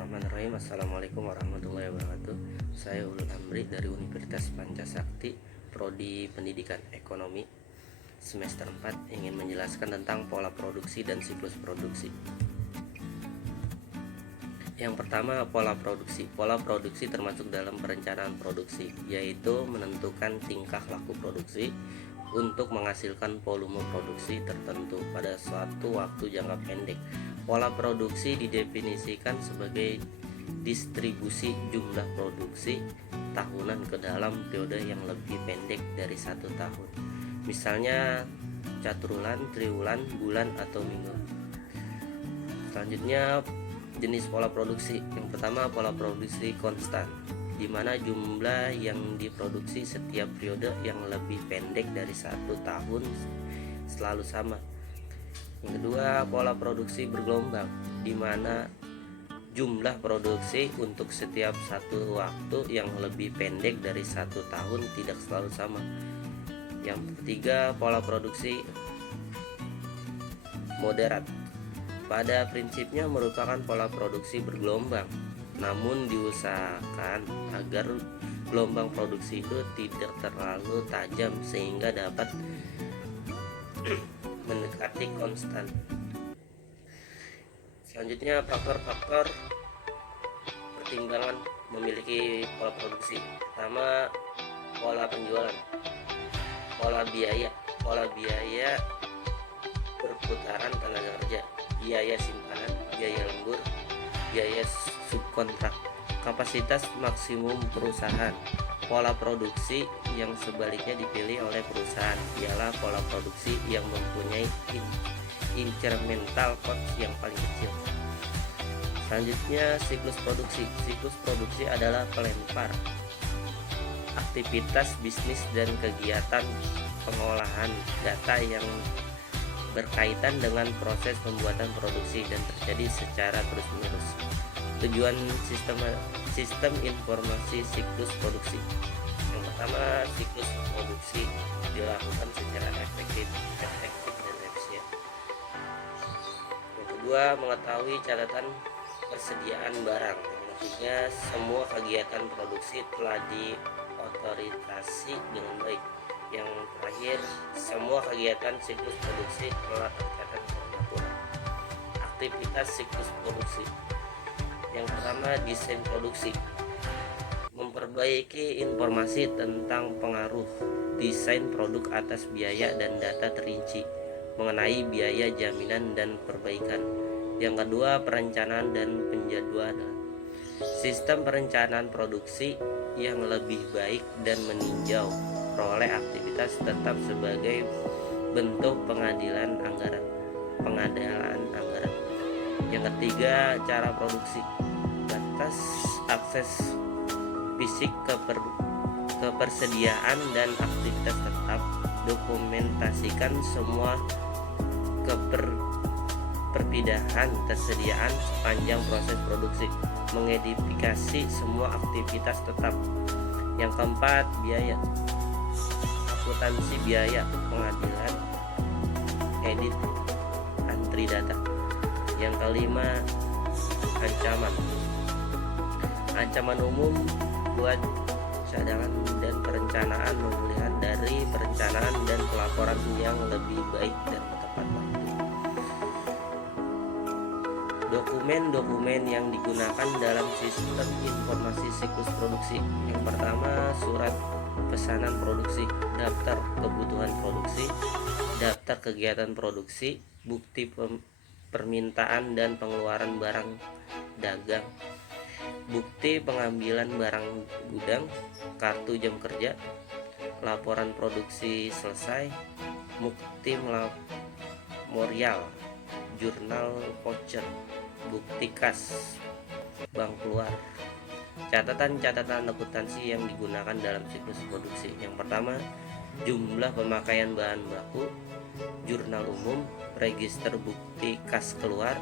Bismillahirrahmanirrahim. Assalamualaikum warahmatullahi wabarakatuh. Saya Ulul Amri dari Universitas Pancasakti, Prodi Pendidikan Ekonomi, semester 4, ingin menjelaskan tentang pola produksi dan siklus produksi. Yang pertama, pola produksi. Pola produksi termasuk dalam perencanaan produksi, yaitu menentukan tingkah laku produksi untuk menghasilkan volume produksi tertentu pada suatu waktu jangka pendek. Pola produksi didefinisikan sebagai distribusi jumlah produksi tahunan ke dalam periode yang lebih pendek dari 1 tahun. Misalnya caturulan, triwulan, bulan, atau minggu. Selanjutnya, jenis pola produksi. Yang pertama, pola produksi konstan, di mana jumlah yang diproduksi setiap periode yang lebih pendek dari 1 tahun selalu sama. Yang kedua, pola produksi bergelombang, di mana jumlah produksi untuk setiap satu waktu yang lebih pendek dari 1 tahun tidak selalu sama. Yang ketiga, pola produksi moderat. Pada prinsipnya merupakan pola produksi bergelombang, namun diusahakan agar gelombang produksi itu tidak terlalu tajam sehingga dapat mendekati konstan. Selanjutnya, faktor-faktor pertimbangan memiliki pola produksi. Pertama, pola penjualan. Pola biaya. Pola biaya perputaran tenaga kerja, biaya simpanan, biaya lembur, biaya subkontrak. Kapasitas maksimum perusahaan. Pola produksi yang sebaliknya dipilih oleh perusahaan ialah pola produksi yang mempunyai incremental cost yang paling kecil. Selanjutnya, siklus produksi. Siklus produksi adalah pelempar aktivitas bisnis dan kegiatan pengolahan data yang berkaitan dengan proses pembuatan produksi dan terjadi secara terus-menerus. Tujuan sistem informasi siklus produksi. Yang pertama, siklus produksi dilakukan secara efektif dan efisien. Yang kedua, mengetahui catatan persediaan barang. Yang ketiga, semua kegiatan produksi telah diotorisasi dengan baik. Yang terakhir, semua kegiatan siklus produksi telah tercatat secara akurat. Aktivitas siklus produksi. Yang pertama, desain produksi. Memperbaiki informasi tentang pengaruh desain produk atas biaya dan data terinci mengenai biaya jaminan dan perbaikan. Yang kedua, perencanaan dan penjadwalan. Sistem perencanaan produksi yang lebih baik dan meninjau peroleh aktivitas tetap sebagai bentuk pengadaan anggaran. Yang ketiga, cara produksi. Batas akses fisik ke persediaan dan aktivitas tetap. Dokumentasikan semua perpindahan tersediaan sepanjang proses produksi. Mengidentifikasi semua aktivitas tetap. Yang keempat, biaya. Akuntansi biaya, pengadilan, edit, antri data. Yang kelima, ancaman umum buat cadangan dan perencanaan, pemulihan dari perencanaan dan pelaporan yang lebih baik dan tepat waktu. Dokumen-dokumen yang digunakan dalam sistem informasi siklus produksi. Yang pertama, surat pesanan produksi, daftar kebutuhan produksi, daftar kegiatan produksi, bukti permintaan dan pengeluaran barang dagang, bukti pengambilan barang gudang, kartu jam kerja, laporan produksi selesai, bukti memorial, jurnal voucher, bukti kas, bank keluar. Catatan-catatan akuntansi yang digunakan dalam siklus produksi. Yang pertama, jumlah pemakaian bahan baku, jurnal umum, register bukti kas keluar,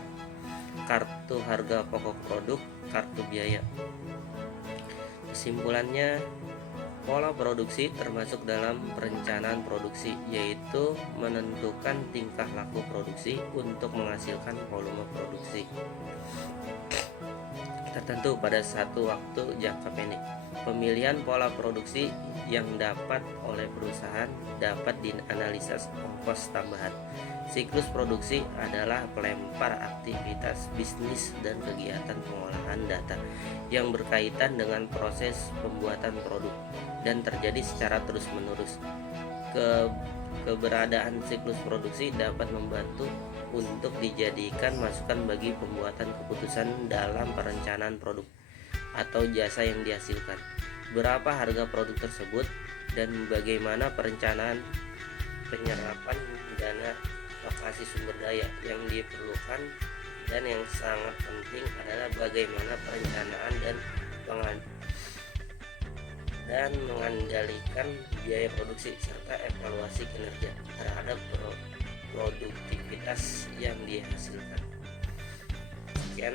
kartu harga pokok produk, kartu biaya. Kesimpulannya, pola produksi termasuk dalam perencanaan produksi, yaitu menentukan tingkah laku produksi untuk menghasilkan volume produksi. Kita tertentu pada satu waktu jangka pendek. Pemilihan pola produksi yang dapat oleh perusahaan dapat dianalisa ongkos tambahan. Siklus produksi adalah pelempar aktivitas bisnis dan kegiatan pengolahan data yang berkaitan dengan proses pembuatan produk dan terjadi secara terus-menerus. Keberadaan siklus produksi dapat membantu untuk dijadikan masukan bagi pembuatan keputusan dalam perencanaan produk atau jasa yang dihasilkan. Berapa harga produk tersebut dan bagaimana perencanaan penyerapan dana, lokasi sumber daya yang diperlukan, dan yang sangat penting adalah bagaimana perencanaan dan mengendalikan biaya produksi serta evaluasi kinerja terhadap produktivitas yang dihasilkan. Sekian.